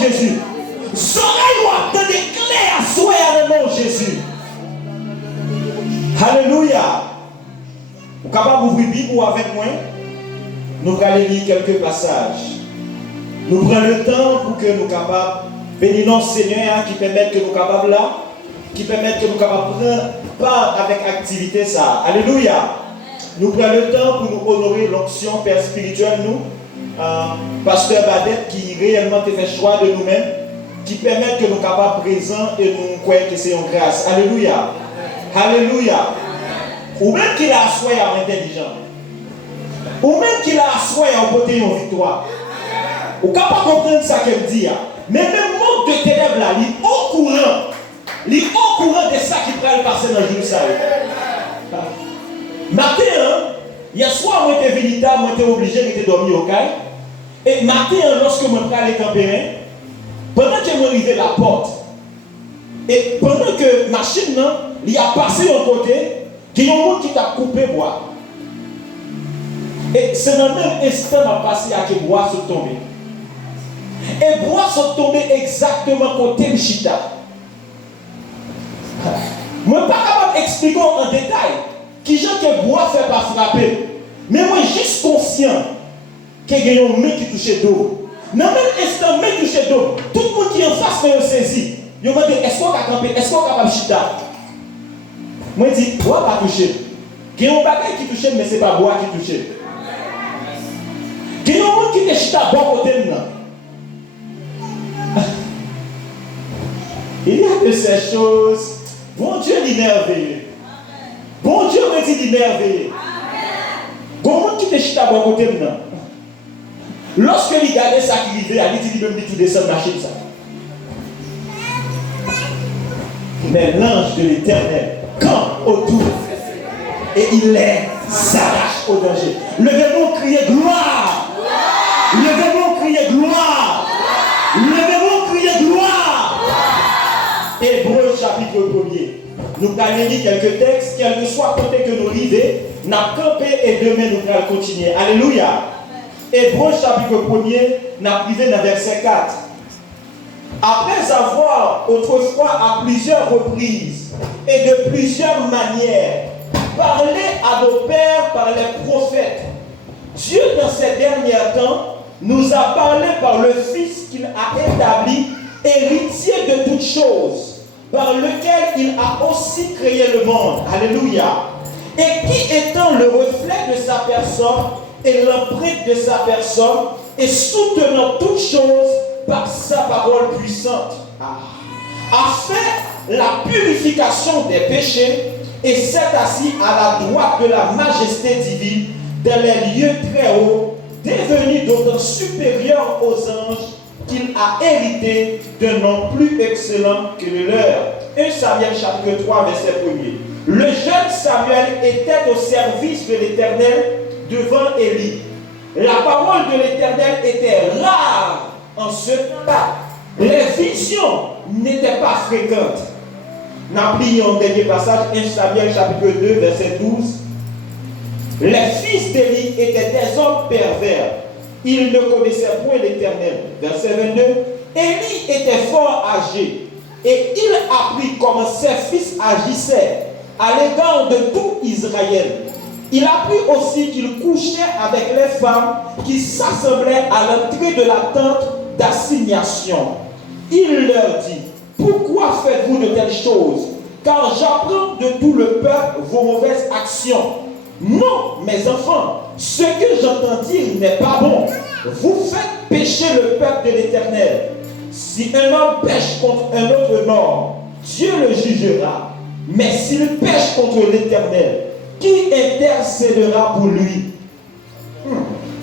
de Jésus. Oreilles doivent te déclarer à souhait dans le nom de Jésus. Alléluia. Vous êtes capable d'ouvrir la Bible avec moi? Nous allons lire quelques passages. Nous prenons le temps pour que nous soyons capables de bénir notre Seigneur qui permet que nous soyons capables là, qui permet que nous soyons capables de prendre part avec activité ça. Alléluia. Nous prenons le temps pour nous honorer l'onction Père spirituel, nous, Pasteur Badette, qui réellement fait choix de nous-mêmes, qui permet que nous soyons capables présents et nous croyons que c'est une grâce. Alléluia. Alléluia. Ou même qu'il a assoyé à l'intelligence. Ou même qu'il a assoyé à porter une victoire. Ou capable de comprendre ça qu'elle dit. Mais même monde de ténèbres là, il est au courant. Il est au courant de ça qui pourrait le passer dans le jour. Matin, hier soir, moi j'étais venu tard, moi j'étais obligé de dormir au caille. Et matin, lorsque moi je allais camper, pendant que je m'arrivais à la porte, et pendant que ma machine, il a passé d'un côté, il y a un monde qui t'a coupé bois. Et c'est dans le même instant que je passé à que bois sont tombés. Et bois sont tombés exactement côté de Chita. Je ne suis pas capable d'expliquer en détail qui gens que bois fait pas frapper. Mais moi, je suis conscient qu'il y a un mec qui touche d'eau. Dans le même instant, un mec qui touche d'eau, tout le monde qui est en face me saisit. Il m'a dit, est-ce qu'on va camper? Est-ce qu'on va capable de Chita? Moi, je dis, bois pas toucher. Il y a un bagage qui touche, mais ce n'est pas bois qui touche. Il y a un monde qui te chita bon côté maintenant. Il y a de ces choses. Bon Dieu est merveilleux. Bon Dieu me dit merveilleux. Il y a un monde qui te chita bon côté maintenant. Lorsque il regardait ça qui vivait, il dit même tout descend de machine ça. Mais l'ange de l'Éternel campe autour et il les arrache au danger. Levez-vous, criez gloire. Levez-vous, criez gloire. Levez-vous, criez gloire. Hébreux chapitre 1er. Nous allons lire quelques textes, quel que soit côté que nous arrivons, nous avons campé et demain nous allons continuer. Alléluia. Hébreux chapitre 1er, nous arrivons dans verset 4. Après avoir autrefois à plusieurs reprises et de plusieurs manières parlé à nos pères par les prophètes, Dieu dans ces derniers temps nous a parlé par le Fils qu'il a établi, héritier de toutes choses, par lequel il a aussi créé le monde. Alléluia. Et qui étant le reflet de sa personne et l'empreinte de sa personne et soutenant toutes choses par sa parole puissante, a fait la purification des péchés et s'est assis à la droite de la majesté divine dans les lieux très hauts, devenu d'autant supérieur aux anges qu'il a hérité d'un nom plus excellent que le leur. 1 Samuel chapitre 3 verset 1er. Le jeune Samuel était au service de l'Éternel devant Élie. La parole de l'Éternel était rare en ce temps-là. Les visions n'étaient pas fréquentes. N'oublions un dernier passage, 1 Samuel chapitre 2 verset 12. Les fils d'Élie étaient des hommes pervers. Ils ne connaissaient point l'Éternel. Verset 22. Élie était fort âgé et il apprit comment ses fils agissaient à l'égard de tout Israël. Il apprit aussi qu'il couchait avec les femmes qui s'assemblaient à l'entrée de la tente d'assignation. Il leur dit, pourquoi faites-vous de telles choses? Car j'apprends de tout le peuple vos mauvaises actions. Non, mes enfants, ce que j'entends dire n'est pas bon. Vous faites pécher le peuple de l'Éternel. Si un homme pêche contre un autre homme, Dieu le jugera. Mais s'il pêche contre l'Éternel, qui intercédera pour lui?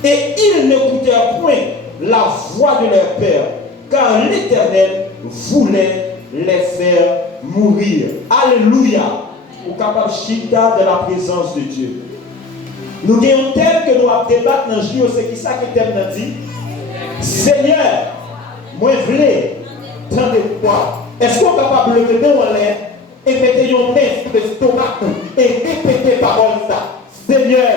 Et ils n'écoutèrent point la voix de leur père, car l'Éternel voulait les faire mourir. Alléluia. Ou capable chita de la présence de Dieu. Nous avons un thème que nous avons débattu dans le jour, c'est qui ça que thème nous dit? Seigneur, moi je voulais, tendez quoi? Est-ce qu'on est capable de lever en l'air et mettre une main sur l'estomac et répéter parole ça? Seigneur,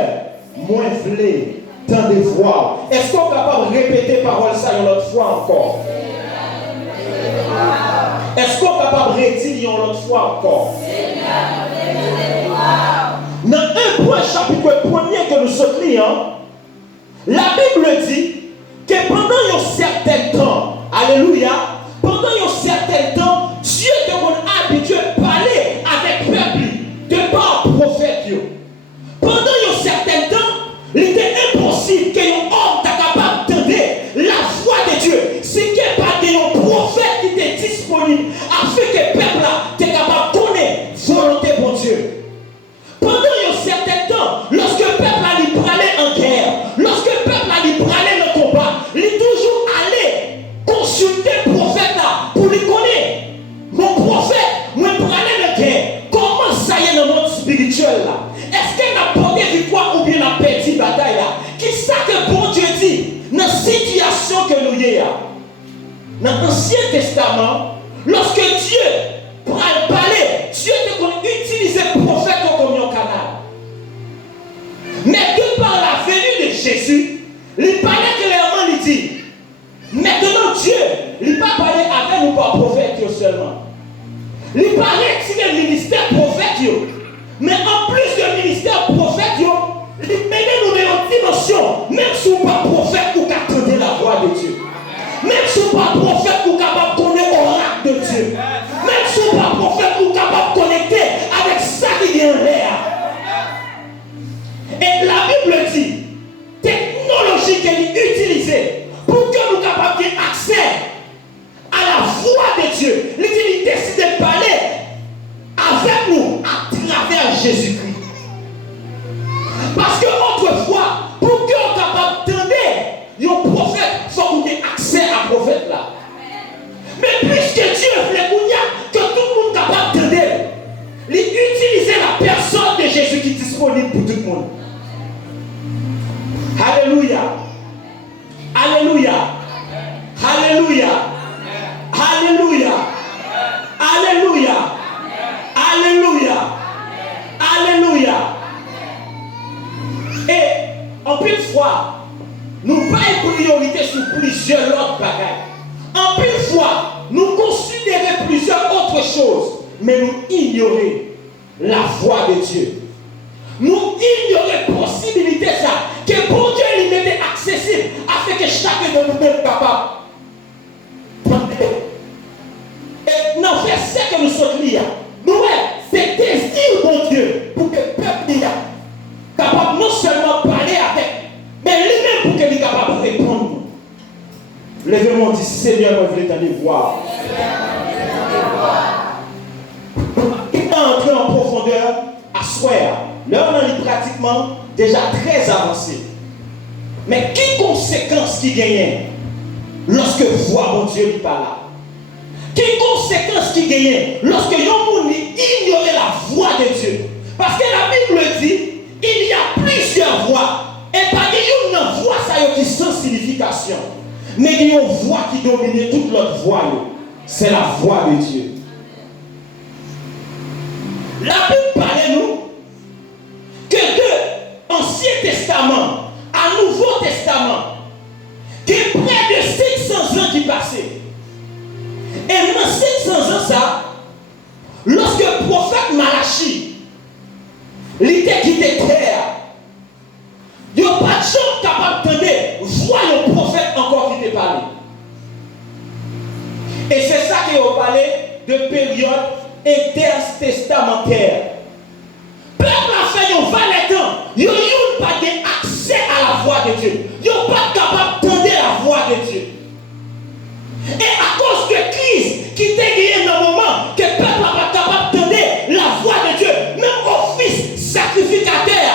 moi je voulais, tendez voir. Est-ce qu'on est capable de répéter parole ça une autre fois encore? Est-ce qu'on est capable de redire l'autre fois encore? Dans 1 point chapitre 1er que nous sommes liant, la Bible dit que pendant un certain temps, alléluia, pendant un certain temps, Dieu est habitué à parler avec le peuple de par prophète. Pendant un certain temps, il était impossible qu'un homme soit capable d'entendre la voix de Dieu. C'est qu'il n'y a pas de prophète qui était disponible afin que le peuple soit capable de connaître la volonté de Dieu. Pendant un certain temps, lorsque le peuple allait parler en guerre, lorsque le peuple allait parler dans le combat, il est toujours allé consulter le prophète là pour lui connaître. Mon prophète, moi parler de guerre. Comment ça y est dans le monde spirituel là? Est-ce qu'il a porté victoire ou bien il a perdu la bataille là? Qui ça que bon Dieu dit dans la situation que nous y avons? Dans l'Ancien Testament, lorsque Dieu parlait, Dieu utilisait le prophète comme un canal. Mais de par la venue de Jésus, il parlait clairement, il dit, maintenant Dieu, il n'a pas parlé avec nous par prophète seulement. Il parlait de le ministère prophète, mais en plus de ministère prophète, il menait nous dans une dimension, même si vous pas prophète, vous attendez la voix de Dieu. Même si vous pas prophète, vous capable de connaître l'oracle de Dieu. Même si vous pas prophète, vous capable de connecter avec ça qui est en l'air. Et la Bible dit, technologie qu'elle est utilisée pour que nous capables d'avoir accès à la voix de Dieu. Il décide de parler avec nous à travers Jésus-Christ. Parce que autrefois, pour que nous capables d'entendre un prophète, il faut qu'on ait accès à ce prophète là. Mais puisque Dieu voulait que tout le monde soit capable d'entendre, il utilisait la personne de Jésus qui est disponible pour tout le monde. Alléluia. Alléluia. Alléluia. Alléluia. Alléluia. Alléluia. Alléluia. Et en plus fois, nous pas une priorité sur plusieurs autres bagages. En plus fois, nous considérons plusieurs autres choses, mais nous ignorons la voix de Dieu. Nous ignorons la possibilité ça, que bon Dieu il était accessible afin que chacun de nous soit capable. Et dans le verset que nous sommes liés, nous c'est désir mon Dieu pour que le peuple soit capable non seulement parler avec, mais lui-même pour qu'il soit capable de répondre. Lèvez-moi, dit Seigneur, moi je veux t'aller voir. Il va entrer en profondeur à soir. Là, on est pratiquement déjà très avancé. Mais quelles conséquences qui gagnent lorsque voix mon Dieu n'est pas là? Quelles conséquences qui gagnent lorsque l'homme ignore la voix de Dieu? Parce que la Bible dit il y a plusieurs voix. Et pas une voix qui sans signification. Mais il y a une voix qui domine toute l'autre voix. C'est la voix de Dieu. La Bible parle nous que de Ancien Testament à Nouveau Testament, que près de 500 ans qui passaient. Et dans 500 ans, ça, lorsque le prophète Malachi, il était quitté terre, il n'y a pas de gens capables d'entendre voir le prophète encore qui te parle. Et c'est ça qu'il a parlé de période intertestamentaire. Peuple a fait un valet temps, il n'y a pas d'accès à la voix de Dieu. Il n'y a pas capable d'entendre la voix de Dieu. Et à cause de crise qui t'a gagné dans le moment que le peuple n'a pas capable d'entendre la voix de Dieu, même office sacrificateur,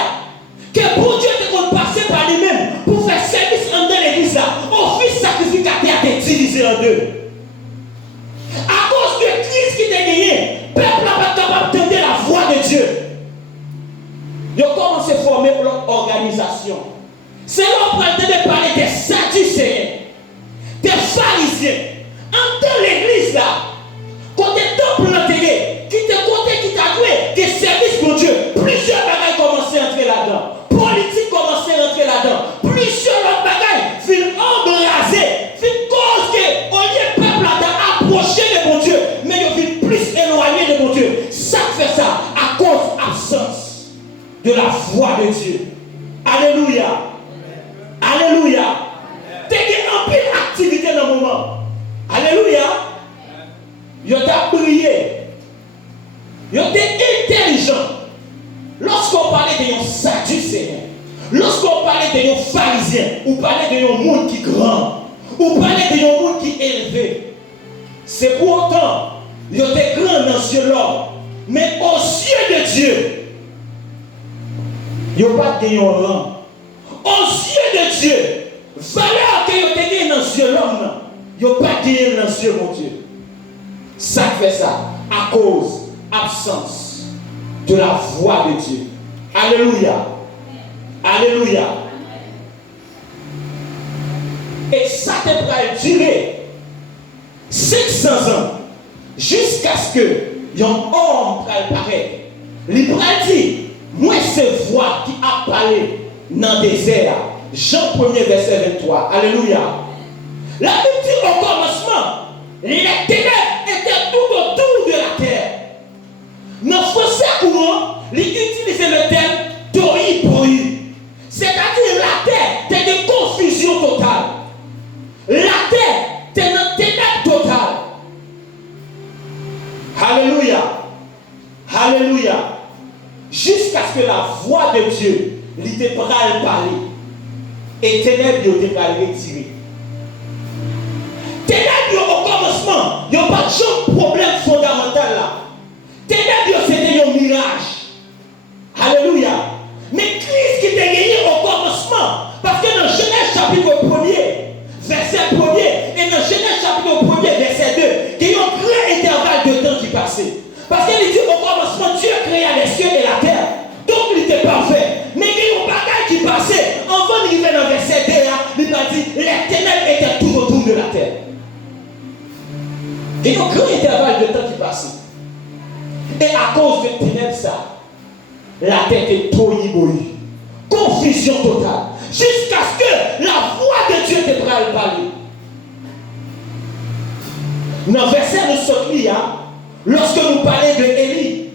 que pour Dieu te passer par lui-même pour faire service en deux l'église là, office sacrificateur est divisé en deux. À cause de crise qui t'a gagné, le peuple n'a pas capable d'entendre la voix de Dieu. Ils ont commencé à former leur organisation. C'est là qu'on a de parler des Sadducéens, des pharisiens. En dans l'église là, quand les temples l'intérêt, qui te comptait, qui t'a doué des services pour Dieu, plusieurs bagages commençaient à entrer là-dedans. Politique commençait à entrer là-dedans. Plusieurs autres bagages finissent embrasés. Fin cause que, au lieu peuple a approché de de la voix de Dieu. Alléluia. Alléluia. Tu as une activité dans le moment. Alléluia. Yo t'a prié. Yo t'es intelligent. Lorsqu'on parlait de Sadducéens, lorsqu'on parlait de pharisiens, ou parlait de monde qui grand, ou parlait de monde qui élevé, c'est pour autant, ils étaient grands dans ce l'homme, mais aux yeux de Dieu, ils n'ont pas gagné un rang. Aux yeux de Dieu, valeur que ils ont gagné dans ce l'homme, ils n'ont pas gagné dans ce mon Dieu. Ça fait ça à cause absence de la voix de Dieu. Alléluia. Alléluia. Et ça te pourra durer 500 ans jusqu'à ce que un homme paraît. Il pourra dire, moi c'est voix qui a parlé dans le désert. Jean 1er verset 23. Alléluia. La Bible dit au commencement, les ténèbres étaient tout autour de la terre. Dans le français courant, il utilisait le terme tori-pori. C'est-à-dire la terre était de confusion totale. La terre était dans ténèbres totale. Alléluia. Alléluia. Jusqu'à ce que la voix de Dieu l'était prête à parler. Et ténèbres était prête à retirer. Ténèbres au commencement, il n'y a pas de problème fondamental là. Ténèbres c'était un mirage. Alléluia. Mais Christ qui t'a gagné au commencement, parce que dans Genèse chapitre 1er, verset 1er, et dans Genèse chapitre 1er, verset 2, il y a un grand intervalle de temps qui passait. Parce qu'il dit au commencement, Dieu créa les cieux et la terre. Donc il était parfait. Mais il y a un bagage qui passait. Avant d'arriver dans verset 2, il a dit, les ténèbres étaient tout autour de la terre. Il y a un grand intervalle de temps qui passait. Et à cause de ténèbres, ça, la tête est toyi-boyi. Confusion totale. Jusqu'à ce que la voix de Dieu te prenne à parler. Dans le verset nous sommes lorsque nous parlons de Élie,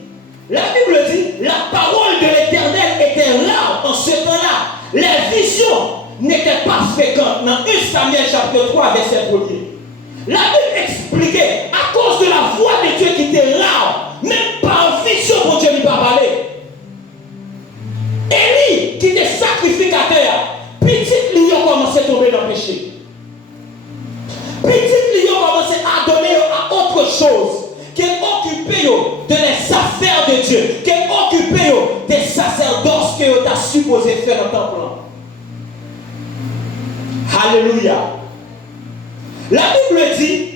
la Bible dit, la parole de l'Éternel était là en ce temps-là. Les visions n'étaient pas fréquentes. Dans 1 Samuel chapitre 3, verset 1er. La Bible expliquait, à cause de la voix de Dieu qui était rare, même par vision, mon Dieu ne pas parler. Élie, qui était sacrificateur, petit lion commençait à tomber dans le péché. Petit lion commençait à donner à autre chose, qui est occupé de les affaires de Dieu, qui est occupé des sacerdoces que tu as supposé faire dans ton plan. Alléluia. La Bible dit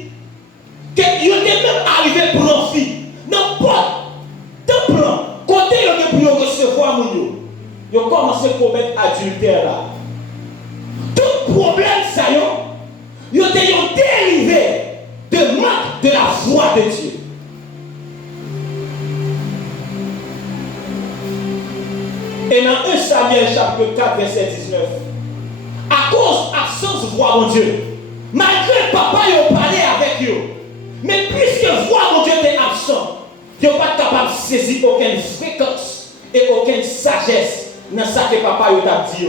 qu'il était même arrivé pour un fils. N'importe quel plan, côté il y a pour recevoir mon Dieu. Ils ont commencé à commettre adultère là. Tout problème, ça y est, ils ont dérivé de manque de la voix de Dieu. Et dans 1 Samuel chapitre 4, verset 19, à cause de l'absence de voix, mon Dieu, malgré papa, ils ont parlé avec eux, mais puisque voix, mon Dieu, était absent, ils n'ont pas capable de saisir aucune fréquence et aucune sagesse dans ça que papa a dit.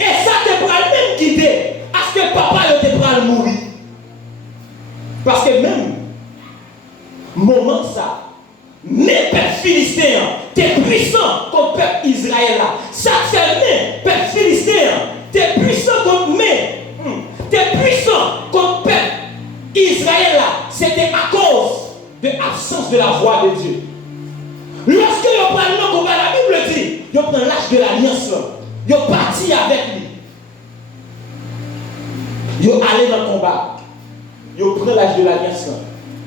Et ça te prend même guider à ce que papa te prend mourir. Parce que même, moment ça, mes peuples philistins, t'es puissant contre le peuple Israël là. Ça fait même, peuple philistin, t'es puissant contre moi. T'es puissant contre le peuple Israël là. C'était à cause de l'absence de la voix de Dieu. Lorsque vous prenez le combat, la Bible dit, vous prenez l'âge de l'alliance, vous parti avec lui. Vous allez dans le combat, vous prenez l'âge de l'alliance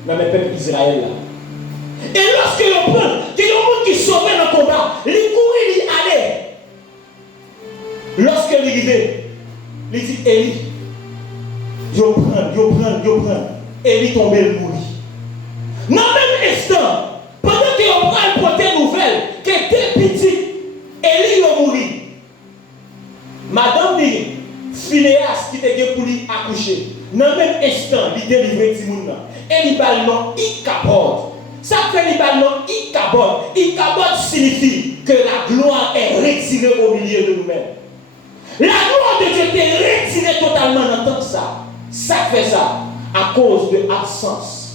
dans le peuple Israël là. Et lorsque vous prenez, il y a des gens qui sauvent dans le combat, ils courent, ils allaient. Lorsque il arrive, il dit, Élie, vous prenez, Élie tombe, il mourit. Dans le même instant, pendant que vous prenez pour des nouvelles, que des petits, Élie a mouru. Madame dit, Phinéas qui était pour lui accoucher, dans le même instant, il délivre Timoun. Et il non, il capote. Ça fait il non, il capote. Il capote signifie que la gloire est retirée au milieu de nous-mêmes. La gloire de Dieu est retirée totalement dans tout ça. Ça fait ça à cause de l'absence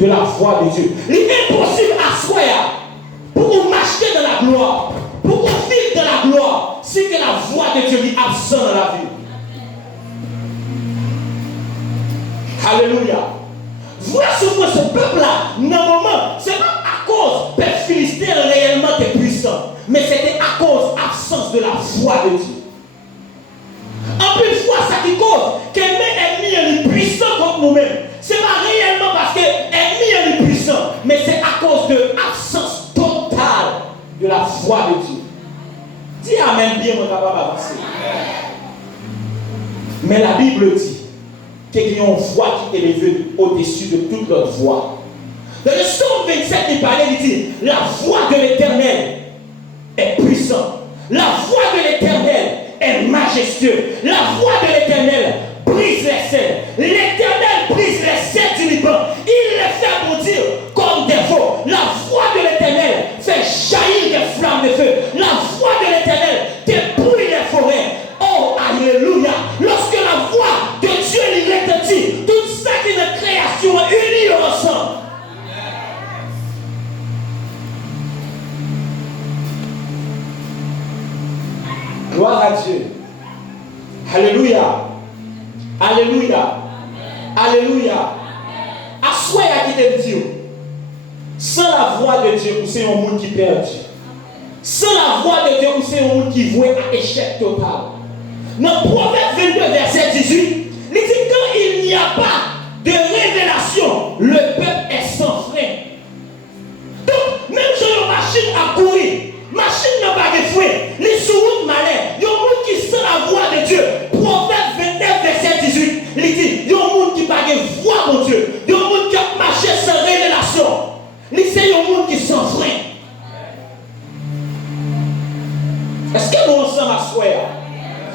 de la voix de Dieu. Il est impossible à soi pour qu'on marcher dans la gloire, pour qu'on vive dans la gloire, si que la voix de Dieu est absente dans la vie. Alléluia. Voilà ce peuple-là, normalement, ce n'est pas à cause que les Philistins réellement étaient puissants, mais c'était à cause de l'absence de la voix de Dieu. En plus, fois, ça qui cause que l'ennemi est puissant contre nous-mêmes. Ce n'est pas réellement parce que l'ennemi est puissant, mais c'est à cause de l'absence totale de la voix de Dieu. Dis Amen bien, mon capable d'avancer. Mais la Bible dit qu'il y a une voix qui est élevée au-dessus de toute l'autre voix. Dans le psaume 27, il parlait, il dit, la voix de l'Éternel est puissante. La voix de l'Éternel est majestueuse. La voix de l'Éternel brise les cèdres. L'Éternel brise les cèdres du Liban. Il les fait bondir comme des veaux. La voix de l'Éternel fait jaillir des flammes de feu. La voix de l'Éternel dépouille les forêts. Oh, alléluia. Lorsque la voix de Dieu lui retentit, toute cette création est unie ensemble. Gloire à Dieu. Alléluia. Alléluia. Alléluia. Assoyez à qui te dit. Sans la voix de Dieu, c'est un monde qui perd. Sans la voix de Dieu, c'est un monde qui voit à échec total. Dans Proverbe 22, verset 18, il dit quand il n'y a pas de révélation, le peuple est sans frein. Donc, même si une machine a couru, machine n'a pas de fouet, les sous-routes malais, il y a un monde qui sent la voix de Dieu. Proverbe 29, verset 18, il dit il y a un monde qui n'a pas de voix, mon Dieu. Il y a un monde qui a marché sans révélation. Il dit il y a un monde qui s'en frein. Est-ce que nous ensemble à soi?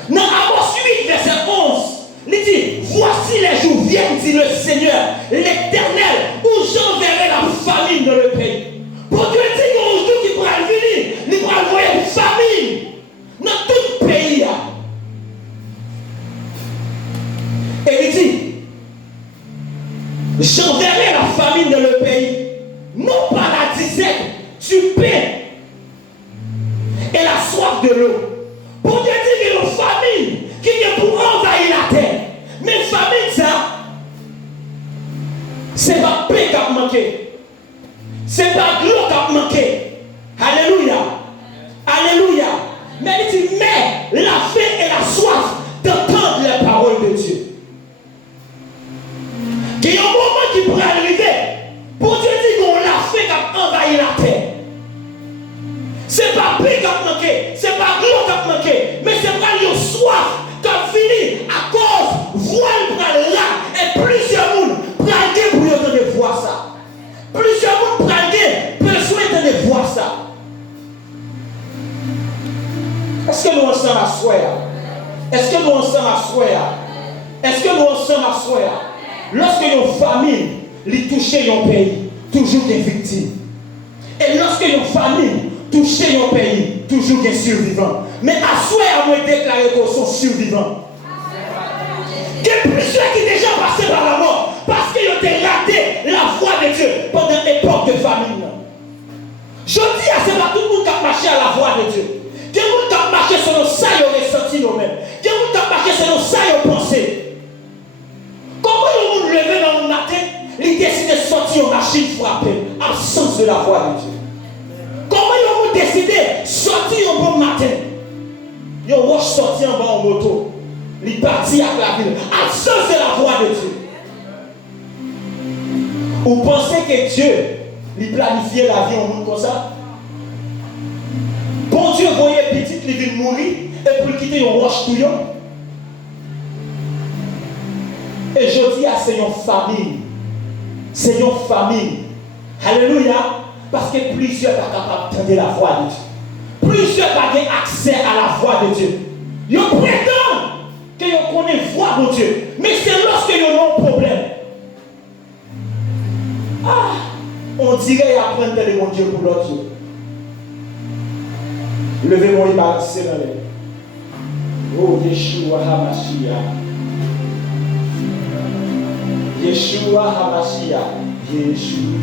Dans Amos 8, verset 11, il dit voici les jours viennent, dit le Seigneur, l'Éternel, où j'enverrai la famine dans le pays. Pour Dieu dit qu'il y a un jour qui pourra venir, il pourra envoyer une famine dans tout le pays. Et il dit j'enverrai la famine dans le pays, non pas la disette du pain et la soif de l'eau. Pour Dieu dit qu'il y a une famine qui est pour envahir la terre. Mais famine, ça, c'est pas paix qui a manqué. C'est pas l'eau qui a manqué. Alléluia. Alléluia. Mais il dit, mais la faim et la soif d'entendre les paroles de Dieu. Qu'il y a un moment qui pourrait arriver. Pour Dieu dit qu'on l'a fait qui a envahi la terre. C'est pas paix qui a manqué, c'est pas l'eau qui a manqué, mais c'est pas le soif qui a fini à cause voile pour là et plusieurs monde prennent pour de voir ça. Plusieurs monde prennent besoin de voir ça. Est-ce que nous ensemble à soi? Est-ce que nous ensemble à soi? Est-ce que nous ensemble à soi? Lorsque nos familles les touchent un pays, toujours des victimes. Et lorsque nos familles toucher un pays, toujours des survivants. Mais à soi, à moi déclarer qu'ils sont survivants. Il y a plusieurs qui déjà passé par la mort parce qu'ils ont raté la voix de Dieu pendant l'époque de famine. Je dis à ce pas tout le monde qui a marché à la voix de Dieu. Il y a monde qui a marché selon ça, ils ont ressenti nous-mêmes. Il y a monde qui a marché selon ça, ils ont pensé. Comment ils ont levé dans le matin, ils décident de sortir aux machines frappées, absence de la voix de Dieu. Comment ils ont décidé de sortir un bon matin? Ils ont sorti en bas en moto. Ils sont partis avec la ville. Absence de la voix de Dieu. Vous pensez que Dieu lui planifiait la vie en monde comme ça? Bon Dieu voyait petit, il vient mourir et pour quitter une roche tout. Et je dis à c'est une famille. C'est une famille. Alléluia. Parce que plusieurs sont capables d'entendre la voix de Dieu. Plusieurs ont accès à la voix de Dieu. Ils prétendent qu'ils connaissent la voix de Dieu. Mais c'est lorsqu'ils ont un problème. Ah, on dirait apprendre de mon Dieu pour l'autre. Levez-moi et balancez dans l'air. Oh, Yeshua HaMashiach. Yeshua HaMashiach. Yeshua.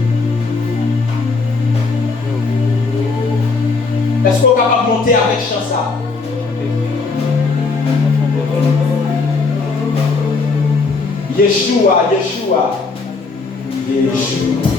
Est-ce qu'on est capable de monter avec chant ça? Yeshua, Yeshua. Yeshua.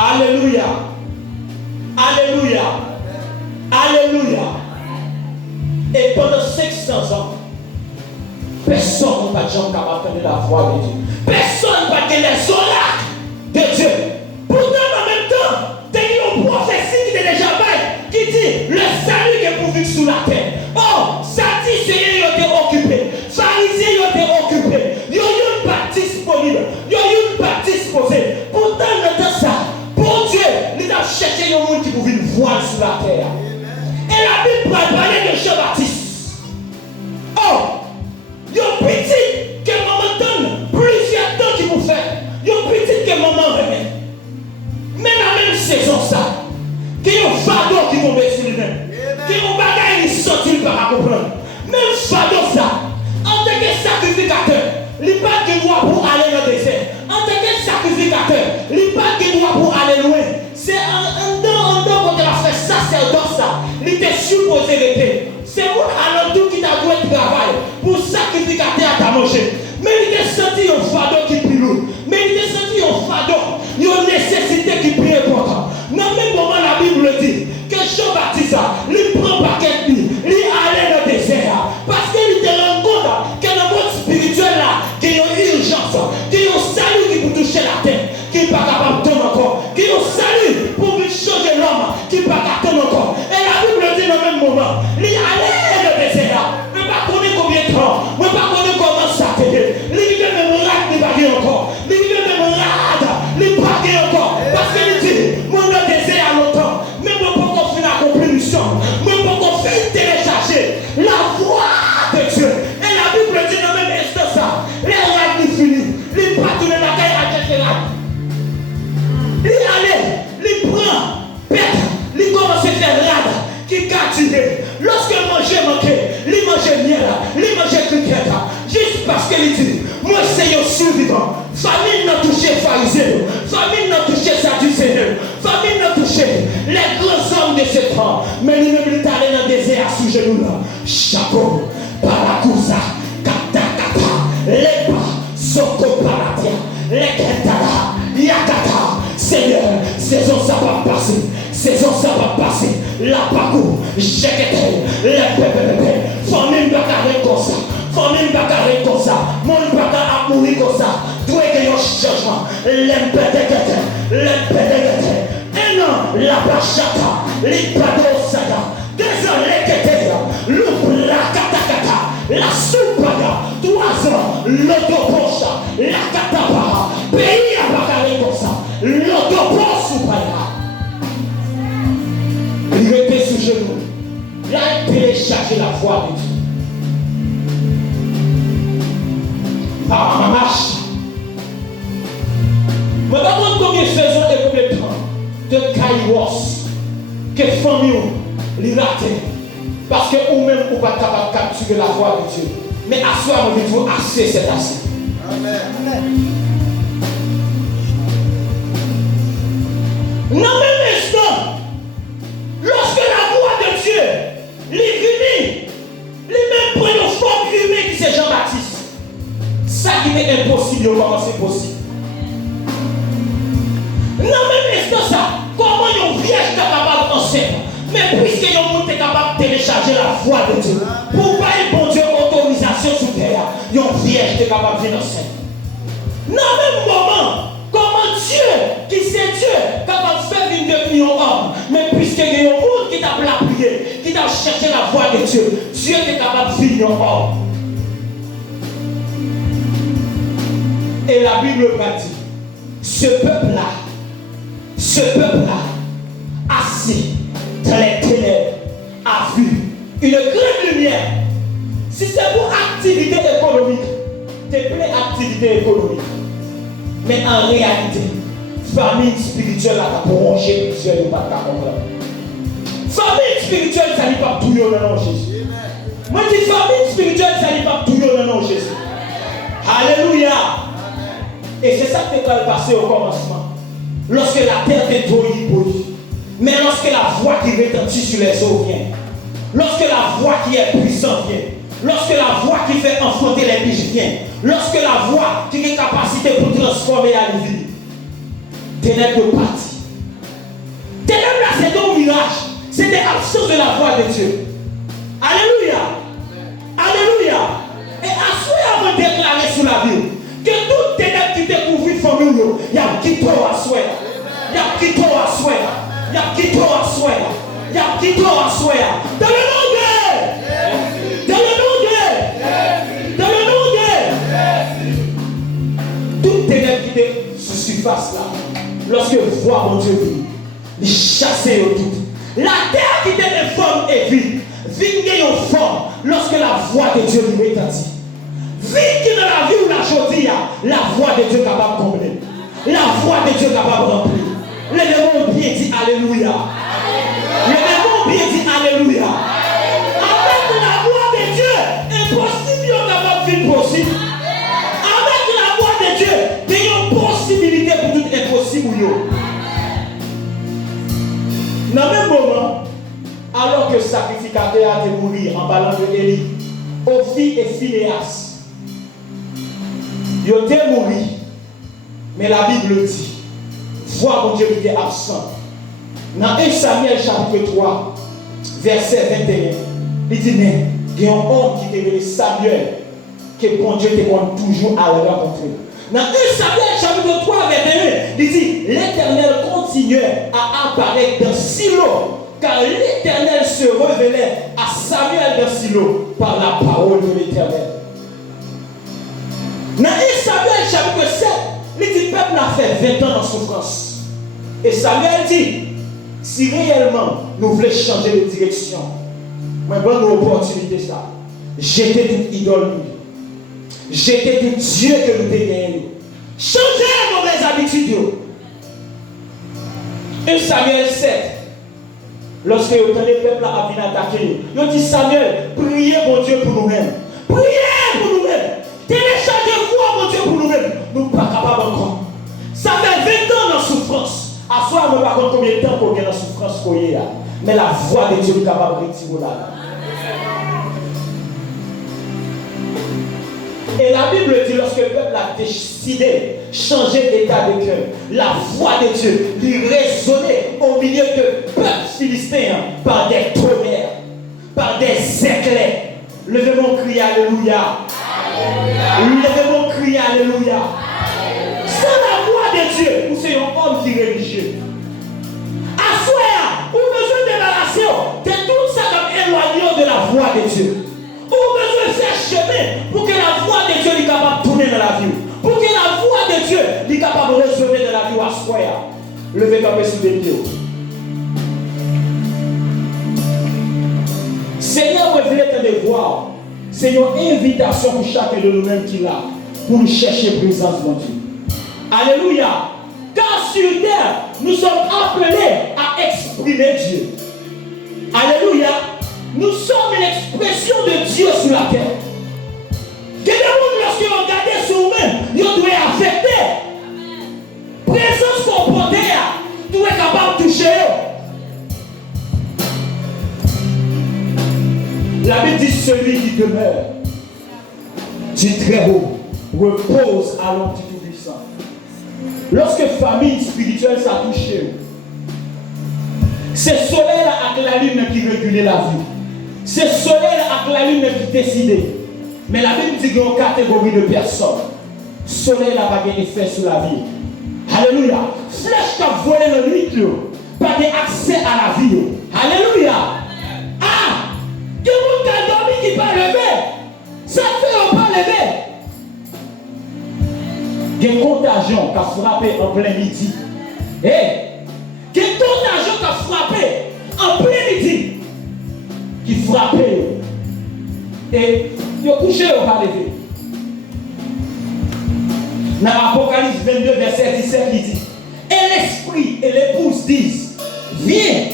Alléluia. Alléluia. Alléluia. Et pendant 500 ans, personne n'a pas jamais capable de la voix de Dieu. Personne n'a pas les oracles de Dieu. Pourtant, en même temps, il y a une prophétie qui est déjà faite qui dit le salut est pourvu sous la terre. Oh, ça dit Seigneur, il était occupé. Pharisiens, il était occupé. Il y a une partie disponible. Il y a une partie disposée. Pourtant, dans ça, pour Dieu, il a cherché un monde qui pouvait une voile sous la terre. Et la Bible parlait de Jean-Baptiste. Oh, il y a une petite que maman donne plusieurs temps qu'il vous fait. Il y a une petite que maman remet. Mais la même saison, ça, qu'il y a un fardeau qui tombe sur lui-même. Qu'il y a un bagage qui sorti par comprendre. Même fardeau, ça, en tant que sacrificateur, il n'y a pas de droit pour aller dans le désert. En tant que sacrificateur, il n'y a pas de droit pour aller loin. C'est un don quand il a fait sacerdoce, ça. Il était supposé rester. C'est pour alentour qui t'a doué de travail pour sacrificateur à ta manger. Mais il était senti un fardeau qui est plus lourd. Mais il était senti un fardeau, une nécessité qui est plus importante. Dans le même moment, la Bible dit que Jean-Baptiste, il prend paquet de lui, il allait dans le désert. Parce qu'il te rend compte que dans le monde spirituel, il y a une urgence, qu'il y a un salut qui peut toucher la terre, qui n'est pas capable de donner encore. Qu'il y a un salut pour changer l'homme, qui n'est pas capable de donner encore. Et la Bible dit dans le même moment, il allait dans le désert. Je ne sais pas combien de temps, je ne sais pas comment ça a été. Il dit que le miracle touché pharisiens, famine n'a touché sadducéens, famine n'a touché les grands hommes de ce temps. Mais lui-même, il est allé dans le désert sous genoux là. Chapeau, Barakusa, Katakata, Lepa, Soko Paratia, Leketara, Yakata. Seigneur, saison ça va passer, saison ça va passer. La Pakou, Jekete, les pépépépé, famine va carrer comme ça. Famille va carrer comme ça, mon baka a mouru comme ça. Toi qui as un changement, l'impédégate. Et non, la bachata, l'ippadosada, désolé que t'es l'oubrakatakata, la soupaya, 3 ans, l'autopocha, la katapara, pays à bacarrer comme ça, l'autoposoupaya. Il était sous genoux, là il téléchargeait la voix de Dieu. Par ma marche. Je me demande combien de saisons et combien de temps de cailloux que famille les raté. Parce que vous-même, vous ne pouvez pas capturer la voix de Dieu. Mais à soi, vous dites, vous assez, c'est assez. Amen. Dans le même instant, lorsque la voix de Dieu est venue, les mêmes prennent une forme humaine qui c'est Jean-Baptiste. Ça qui est impossible, comment c'est possible? Non, même instant ça, comment une vierge est capable d'enseigner? Mais puisque y a un monde capable de télécharger la voix de Dieu, pour pas un bon Dieu autorisation sur terre, y a une vierge est capable de enseigner. Dans le même moment, comment Dieu, qui c'est Dieu, capable de faire une devenir homme, mais puisque y a un monde qui t'a prié, qui t'a cherché la voix de Dieu, Dieu est capable de devenir homme. Et la Bible va dire, ce peuple-là, assis dans les ténèbres, a vu une grande lumière. Si c'est pour activité économique, c'est plein activité économique. Mais en réalité, famille spirituelle a bronché plusieurs de pas comprendre. Famille spirituelle, ça n'est pas tout dans le nom de Jésus. Moi, je dis famille spirituelle, ça n'est pas tout dans le nom de Jésus. Alléluia. Et c'est ça qui va passer au commencement. Lorsque la terre est bouillie, mais lorsque la voix qui retentit sur les eaux vient, lorsque la voix qui est puissante vient, lorsque la voix qui fait enfanter les biches vient, lorsque la voix qui a capacité pour transformer la vie, ténèbres parti. Ténèbres là, c'était un mirage, c'était l'absence de la voix de Dieu. Alléluia. Alléluia. Et à ce moment de déclarer sur la vie, que tout ténèbres qui découvre une famille, il y a qui trop à souhait. Il y a qui trop à souhait. Il y a qui trop à souhait. Il y a qui trop à souhait. Dans le nom de dans le nom de dans le nom de tout ténèbres qui est sur surface là, lorsque vous voyez mon Dieu vivre, il chasse tout. La terre qui était informe et vide, vide en forme lorsque la voix de Dieu lui retentit. Vite qui dans la vie où la chaudière, la voix de Dieu capable de combler. La voix de Dieu capable de remplir. Le démon bien dit Alléluia. Le démon bien dit Alléluia. Avec la voix de Dieu, impossible est capable de vivre possible. Avec la voix de Dieu, il y a une possibilité pour tout impossible. Dans le même moment, alors que le sacrificateur a été mourir en parlant de Élie, Ophie et Phinéas, ils ont été mourir. Mais la Bible dit, vois mon Dieu qui était absent. Dans 1 Samuel chapitre 3, verset 21, il dit, mais il y a un homme qui était Samuel, que bon Dieu te compte toujours à le rencontrer. Dans 1 Samuel chapitre 3, verset 21, il dit, l'Éternel continuait à apparaître dans Silo, car l'Éternel se révélait à Samuel dans Silo par la parole de l'Éternel. Dans 1 Samuel chapitre 7, il dit, le peuple a fait 20 ans en souffrance. Et Samuel dit, si réellement nous voulons changer de direction, mais bonne opportunité ça. Jetez toute idole, jetez tout Dieu que nous dégagnons. Changez les mauvaises habitudes. 1 Samuel 7, lorsque le peuple a venu attaquer, il dit Samuel, priez mon Dieu pour nous-mêmes. Priez pour nous-mêmes. Téléchargez-vous mon Dieu pour nous-mêmes. Nous ne sommes pas capables encore. contre combien de temps qu'on est dans la souffrance qu'on est là. Mais la voix de Dieu est capable de retirer là. Et la Bible dit, lorsque le peuple a décidé de changer d'état de cœur, la voix de Dieu lui résonnait au milieu de peuple philistéen par des tonnerres, par des éclairs. Levez mon cri, alléluia. Levez mon cri, alléluia. C'est la voix de Dieu, ou c'est un homme qui est religieux. Assoya, ou besoin de débarrasser de tout ça comme éloignant de la voix de Dieu. Ou besoin de faire chemin pour que la voix de Dieu soit capable de tourner dans la vie. Pour que la voix de Dieu soit capable de résonner dans la vie. Assoya, levez comme sur les pieds. Seigneur, vous voulez te voir. C'est une invitation pour chacun de nous-mêmes qui est là, pour nous chercher présence de Dieu. Alléluia. Car sur terre, nous sommes appelés à exprimer Dieu. Alléluia. Nous sommes une expression de Dieu sur la terre. Que des gens, lorsque vous regardez sur vous-même, vous devez affecter. Présence comportée, vous êtes capable de toucher. La Bible dit celui qui demeure du très haut repose à l'ombre du Tout-Puissant. Lorsque famine spirituelle ça touche, c'est le soleil avec la lune qui régule la vie. C'est le soleil avec la lune qui décide. Mais la Bible dit qu'il y a une catégorie de personnes. Le soleil n'a pas d'effet sur la vie. Alléluia. Flèche qui a volé le nuit, pas d'accès à la vie. Alléluia. Ah! Que vous qui dormi qui pas lever, ça fait pas lever. Il y a une contagion qui a frappé en plein midi. Il y a une contagion qui a frappé en plein midi. Qui frappait. Et il a couché au pas lever. Dans Apocalypse 22, verset 17, il dit, et l'esprit et l'épouse disent, viens.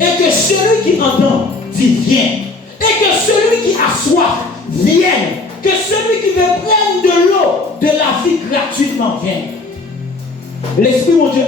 Et que celui qui entend dit, viens. Et que celui qui a soif vienne. Que celui qui veut prendre de l'eau, de la vie gratuitement vienne. L'Esprit, mon Dieu,